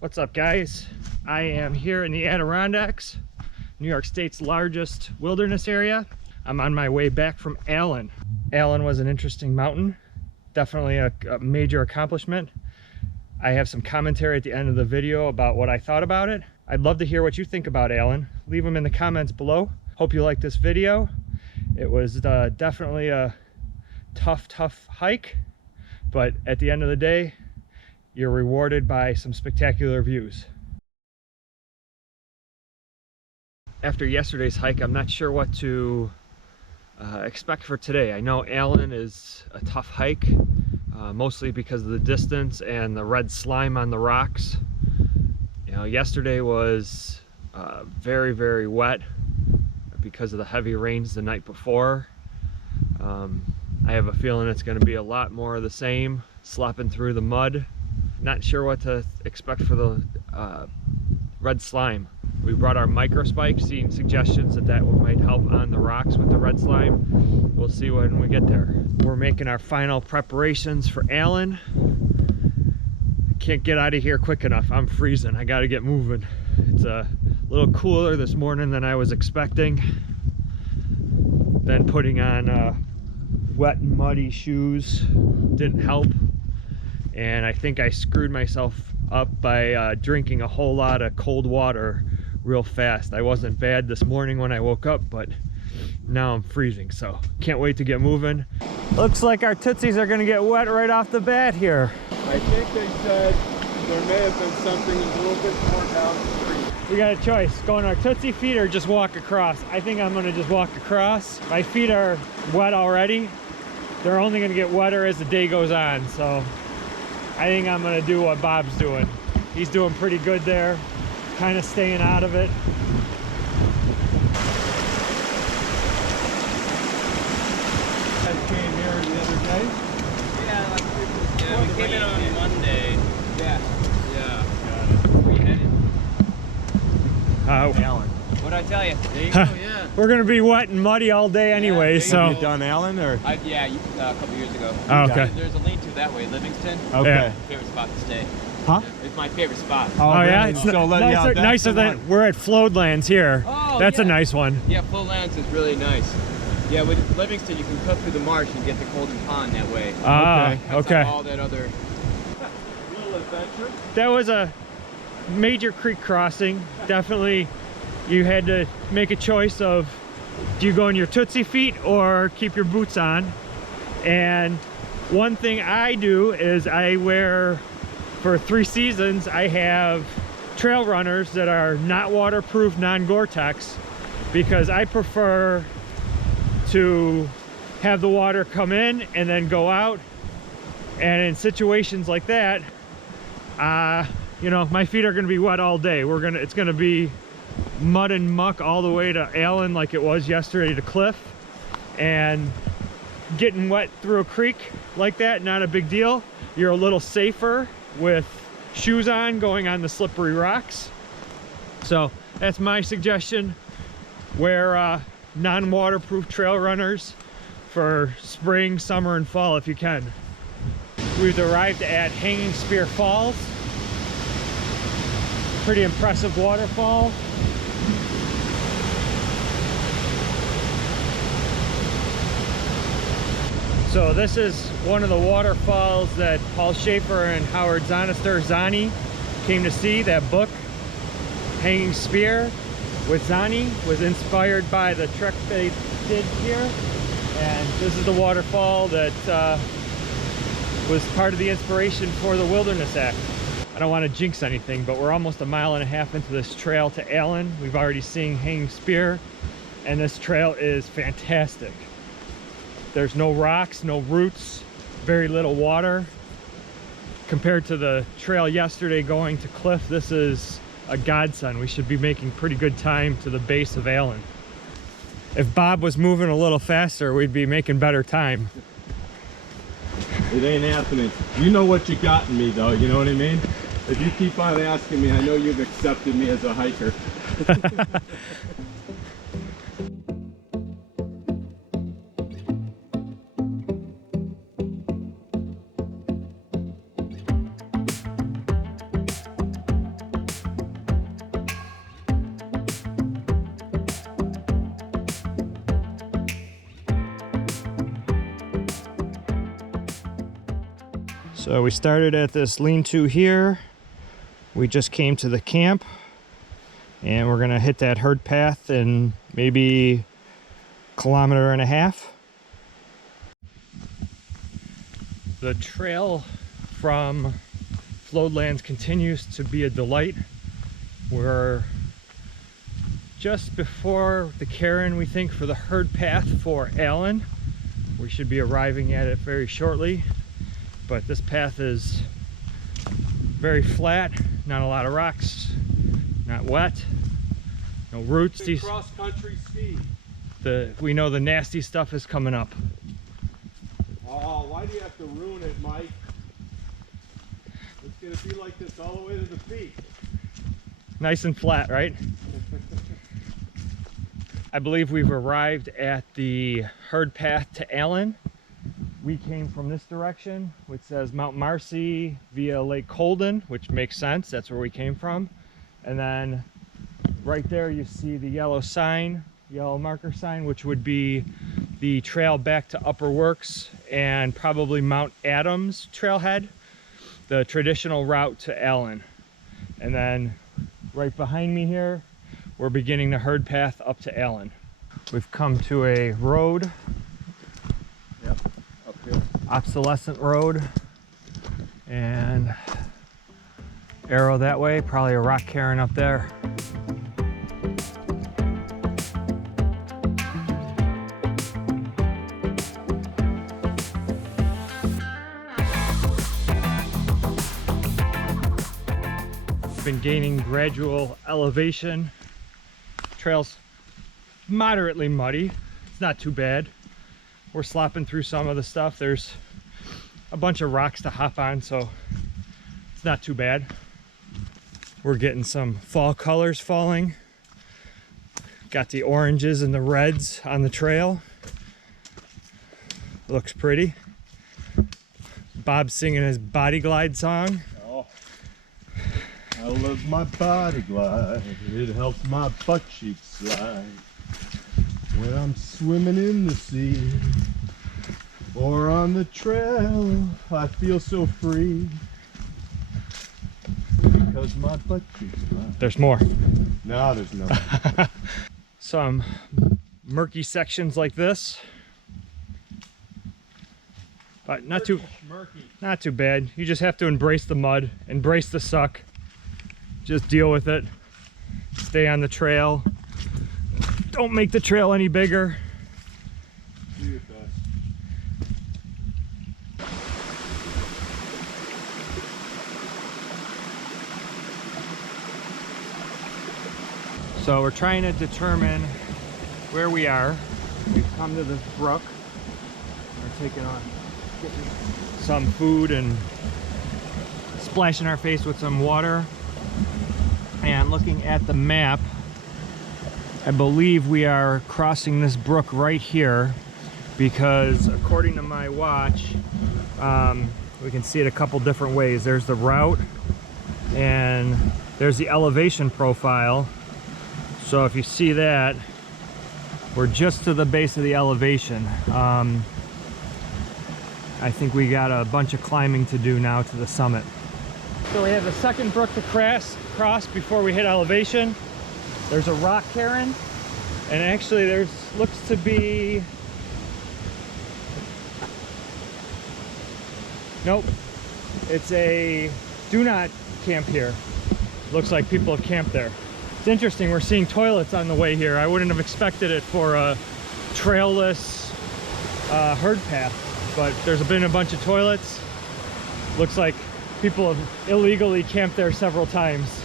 What's up, guys? I am here in the Adirondacks, New York State's largest wilderness area. I'm on my way back from Allen. Allen was an interesting mountain, definitely a major accomplishment. I have some commentary at the end of the video about what I thought about it. I'd love to hear what you think about Allen. Leave them in the comments below. Hope you like this video. It was definitely a tough hike, but at the end of the day, you're rewarded by some spectacular views. After yesterday's hike, I'm not sure what to expect for today. I know Allen is a tough hike, mostly because of the distance and the red slime on the rocks. You know, yesterday was very wet because of the heavy rains the night before. I have a feeling it's going to be a lot more of the same, slopping through the mud. Not sure what to expect for the red slime. We brought our micro spikes, seeing suggestions that might help on the rocks with the red slime. We'll see when we get there. We're making our final preparations for Allen. Can't get out of here quick enough. I'm freezing. I got to get moving. It's a little cooler this morning than I was expecting. Then putting on wet and muddy shoes didn't help. And I think I screwed myself up by drinking a whole lot of cold water real fast. I wasn't bad this morning when I woke up, but now I'm freezing, so can't wait to get moving. Looks like our tootsies are gonna get wet right off the bat here. I think they said there may have been something a little bit more downstream. We got a choice, go on our tootsie feet or just walk across. I think I'm gonna just walk across. My feet are wet already. They're only gonna get wetter as the day goes on, so I think I'm gonna do what Bob's doing. He's doing pretty good there, kind of staying out of it. I came here the other day. Yeah, we came in on Monday. Yeah. Where you headed? Allen. What'd I tell you? There you go, yeah. We're gonna be wet and muddy all day anyway, Yeah, so. Have you done Allen or? Yeah, a couple years ago. Oh, okay. There's a lean-to that way, Livingston. Okay. Yeah. Favorite spot to stay. Huh? It's my favorite spot. Oh yeah, really? it's So let me out, that's nicer the than one. we're at Floodlands here. Oh, That's a yeah. nice one. Yeah, Full Lands is really nice. Yeah, with Livingston, you can cut through the marsh and get to Colden Pond that way. Ah, That's okay. all that other. Little adventure. That was a major creek crossing. Definitely, you had to make a choice of, do you go in your tootsie feet or keep your boots on? And one thing I do is I wear, for 3 seasons, I have trail runners that are not waterproof, non-Gore-Tex, because I prefer to have the water come in and then go out. And in situations like that, you know, my feet are going to be wet all day. It's going to be mud and muck all the way to Allen, like it was yesterday to Cliff. And getting wet through a creek like that, not a big deal. You're a little safer with shoes on going on the slippery rocks. So that's my suggestion. Wear non-waterproof trail runners for spring, summer, and fall if you can. We've arrived at Hanging Spear Falls. Pretty impressive waterfall. So this is one of the waterfalls that Paul Schaefer and Howard Zani came to see. That book, Hanging Spear, with Zani, was inspired by the trek they did here. And this is the waterfall that was part of the inspiration for the Wilderness Act. I don't want to jinx anything, but we're almost 1.5 miles into this trail to Allen. We've already seen Hanging Spear, and this trail is fantastic. There's no rocks, no roots, very little water. Compared to the trail yesterday going to Cliff, this is a godsend. We should be making pretty good time to the base of Allen. If Bob was moving a little faster, we'd be making better time. It ain't happening. You know what you got in me, though. You know what I mean? If you keep on asking me, I know you've accepted me as a hiker. So we started at this lean-to here. We just came to the camp and we're gonna hit that herd path in maybe 1.5 kilometers. The trail from Floodlands continues to be a delight. We're just before the cairn, we think, for the herd path for Allen. We should be arriving at it very shortly, but this path is very flat, not a lot of rocks, not wet, no roots. Cross-country ski. We know the nasty stuff is coming up. Oh, why do you have to ruin it, Mike? It's gonna be like this all the way to the peak. Nice and flat, right? I believe we've arrived at the herd path to Allen. We came from this direction, which says Mount Marcy via Lake Colden, which makes sense. That's where we came from. And then right there you see the yellow sign, yellow marker sign, which would be the trail back to Upper Works and probably Mount Adams trailhead, the traditional route to Allen. And then right behind me here, we're beginning the herd path up to Allen. We've come to a road. Yep, up here. Opalescent Road, and arrow that way, probably a rock cairn up there. Been gaining gradual elevation. Trail's moderately muddy. It's not too bad. We're slopping through some of the stuff. There's a bunch of rocks to hop on, so it's not too bad. We're getting some fall colors falling. Got the oranges and the reds on the trail. Looks pretty. Bob's singing his body glide song. Oh, I love my body glide. It helps my butt cheeks slide when I'm swimming in the sea or on the trail. I feel so free because my butt cheeks slide. There's more. No, there's no. Some murky sections like this, but not too bad. You just have to embrace the mud, embrace the suck, just deal with it, stay on the trail, don't make the trail any bigger. Do your best. So we're trying to determine where we are. We've come to this brook. We're taking on some food and splashing our face with some water. And looking at the map, I believe we are crossing this brook right here, because according to my watch, we can see it a couple different ways. There's the route and there's the elevation profile. So if you see that, we're just to the base of the elevation. I think we got a bunch of climbing to do now to the summit. So we have the second brook to cross before we hit elevation. There's a rock cairn, and actually looks to be, nope, it's a do not camp here. Looks like people have camped there. It's interesting, we're seeing toilets on the way here. I wouldn't have expected it for a trailless herd path, but there's been a bunch of toilets. Looks like people have illegally camped there several times.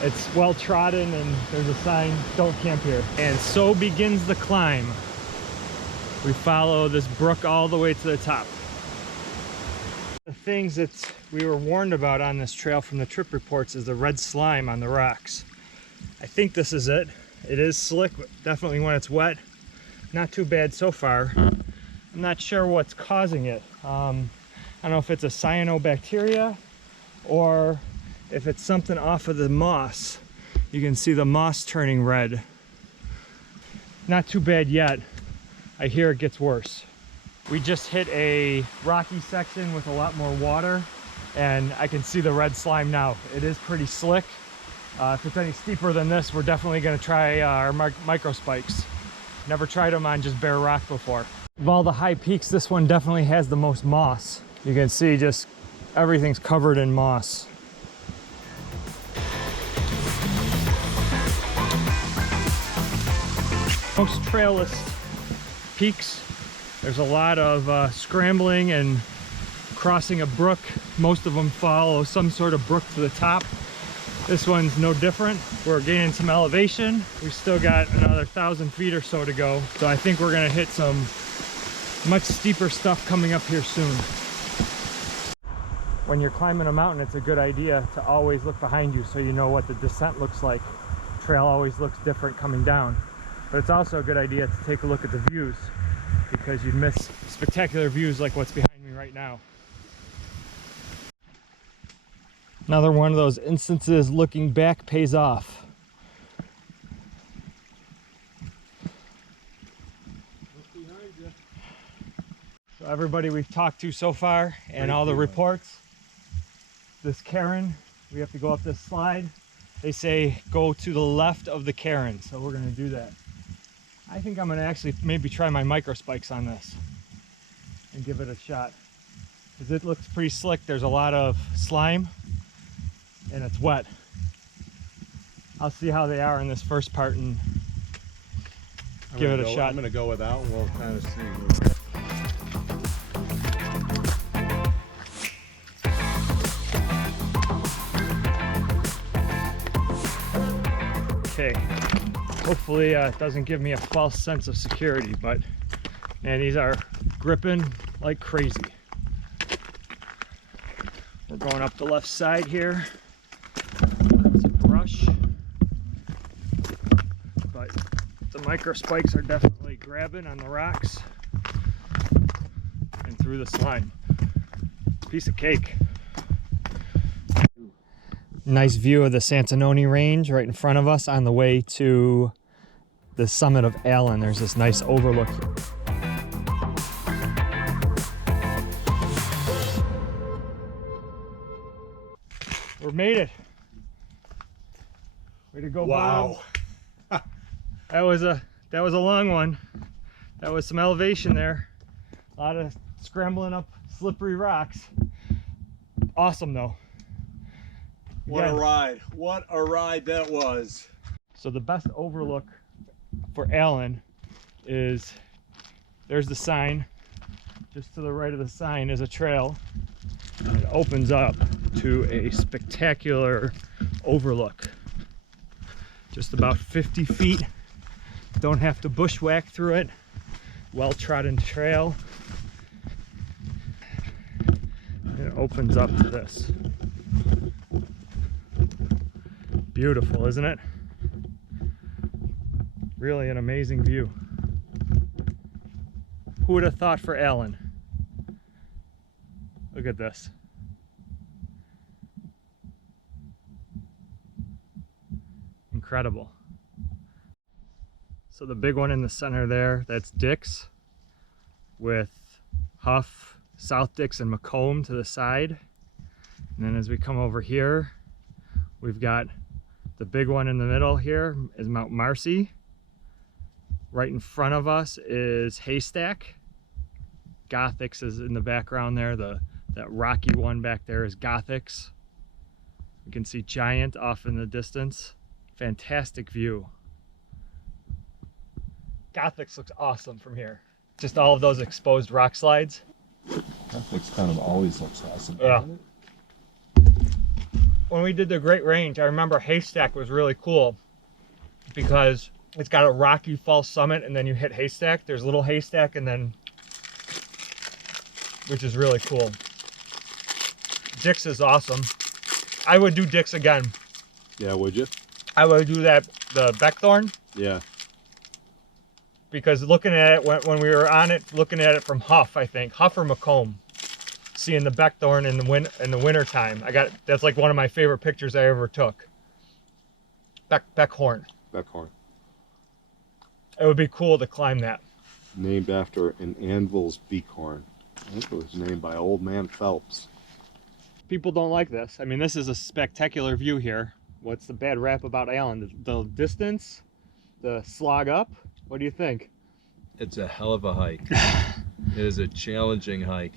It's well trodden and there's a sign, don't camp here. And so begins the climb. We follow this brook all the way to the top. The things that we were warned about on this trail from the trip reports is the red slime on the rocks. I think this is it. It is slick, but definitely when it's wet. Not too bad so far. I'm not sure what's causing it. I don't know if it's a cyanobacteria or if it's something off of the moss. You can see the moss turning red. Not too bad yet. I hear it gets worse. We just hit a rocky section with a lot more water, and I can see the red slime now. It is pretty slick. If it's any steeper than this, we're definitely going to try our micro spikes. Never tried them on just bare rock before. Of all the high peaks, this one definitely has the most moss. You can see just everything's covered in moss. Most trailless peaks, there's a lot of scrambling and crossing a brook. Most of them follow some sort of brook to the top. This one's no different. We're gaining some elevation. We still got another 1,000 feet or so to go. So I think we're gonna hit some much steeper stuff coming up here soon. When you're climbing a mountain, it's a good idea to always look behind you so you know what the descent looks like. Trail always looks different coming down. But it's also a good idea to take a look at the views, because you'd miss spectacular views like what's behind me right now. Another one of those instances looking back pays off. So everybody we've talked to so far and all the reports, this cairn, we have to go up this slide. They say go to the left of the cairn, so we're gonna do that. I think I'm gonna actually maybe try my micro spikes on this and give it a shot, because it looks pretty slick. There's a lot of slime and it's wet. I'll see how they are in this first part and give it a shot. I'm gonna go without and we'll kind of see. Okay, hopefully it doesn't give me a false sense of security, but man, these are gripping like crazy. We're going up the left side here. Some brush, but the micro spikes are definitely grabbing on the rocks and through the slime. Piece of cake. Nice view of the Santanoni Range right in front of us on the way to the summit of Allen. There's this nice overlook. We made it. Way to go, wow. Bob. That was a long one. That was some elevation there. A lot of scrambling up slippery rocks. Awesome though. What a ride. What a ride that was. So the best overlook for Allen is, there's the sign. Just to the right of the sign is a trail. It opens up to a spectacular overlook. Just about 50 feet. Don't have to bushwhack through it. Well-trodden trail. It opens up to this. Beautiful, isn't it? Really an amazing view. Who would have thought for Allen? Look at this. Incredible. So the big one in the center there, that's Dix, with Huff, South Dix, and Macomb to the side. And then as we come over here, we've got the big one in the middle here is Mount Marcy. Right in front of us is Haystack. Gothix is in the background there. That rocky one back there is Gothix. You can see Giant off in the distance. Fantastic view. Gothix looks awesome from here. Just all of those exposed rock slides. Gothix kind of always looks awesome. Yeah. When we did the Great Range, I remember Haystack was really cool because it's got a rocky false summit, and then you hit Haystack. There's a little Haystack, and then, which is really cool. Dix is awesome. I would do Dix again. Yeah, would you? I would do that, the Beckthorn. Yeah. Because looking at it, when we were on it, looking at it from Huff, I think, Huff or Macomb, seeing the Beckthorn in the winter time. That's like one of my favorite pictures I ever took. Beckhorn. Beckhorn. It would be cool to climb that. named after an anvil's beakhorn. I think it was named by Old Man Phelps. People don't like this. I mean, this is a spectacular view here. What's the bad rap about Allen? The distance? The slog up? What do you think? It's a hell of a hike. It is a challenging hike.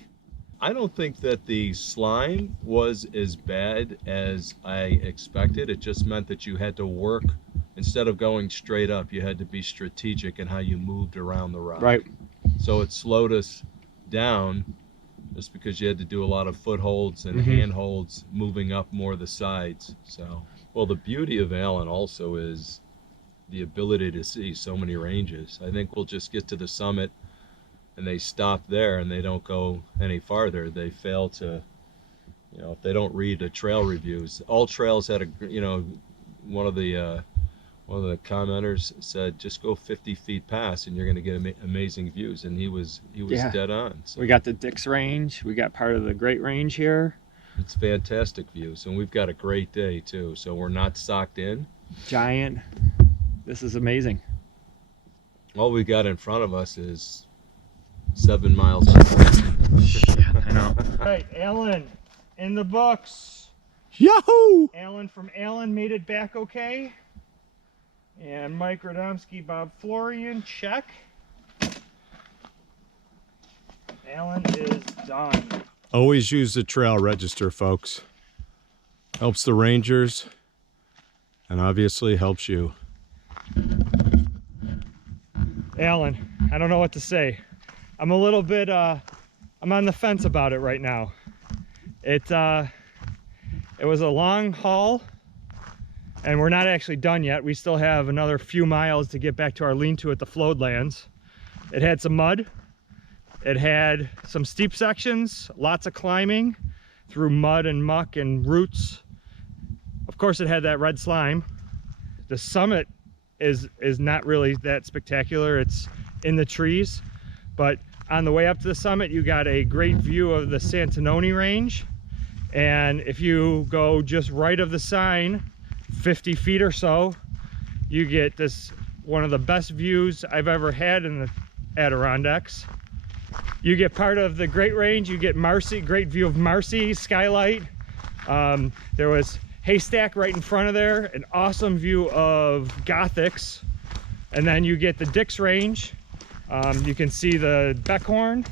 I don't think that the slime was as bad as I expected. It just meant that you had to work, instead of going straight up, you had to be strategic in how you moved around the rock. Right. So it slowed us down just because you had to do a lot of footholds and handholds moving up more of the sides. So, well, the beauty of Allen also is the ability to see so many ranges. I think we'll just get to the summit and they stop there and they don't go any farther. They fail to, you know, if they don't read the trail reviews. All trails had a, you know, one of the commenters said, just go 50 feet past and you're going to get amazing views, and he was dead on. So we got the Dix Range, we got part of the Great Range here. it's fantastic views, and we've got a great day too, so we're not socked in. Giant. This is amazing. All we got in front of us is 7 miles. Yeah, I know. Right, Alan, in the books. Yahoo! Alan from Alan made it back okay. And Mike Radomski, Bob Florian, check. Alan is done. Always use the trail register, folks. Helps the rangers and obviously helps you. Alan, I don't know what to say. I'm a little bit, I'm on the fence about it right now. It was a long haul, and we're not actually done yet. We still have another few miles to get back to our lean-to at the Floodlands. It had some mud. It had some steep sections, lots of climbing through mud and muck and roots. Of course, it had that red slime. The summit is not really that spectacular. It's in the trees, but on the way up to the summit, you got a great view of the Santanoni Range. And if you go just right of the sign, 50 feet or so, you get this, one of the best views I've ever had in the Adirondacks. You get part of the Great Range, you get Marcy, great view of Marcy skylight. There was Haystack right in front of there, an awesome view of Gothics. And then you get the Dix Range. You can see the Beckhorn,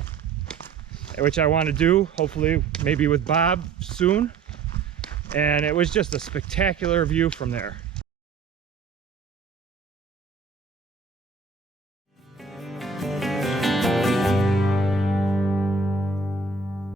which I want to do, hopefully maybe with Bob soon. And it was just a spectacular view from there.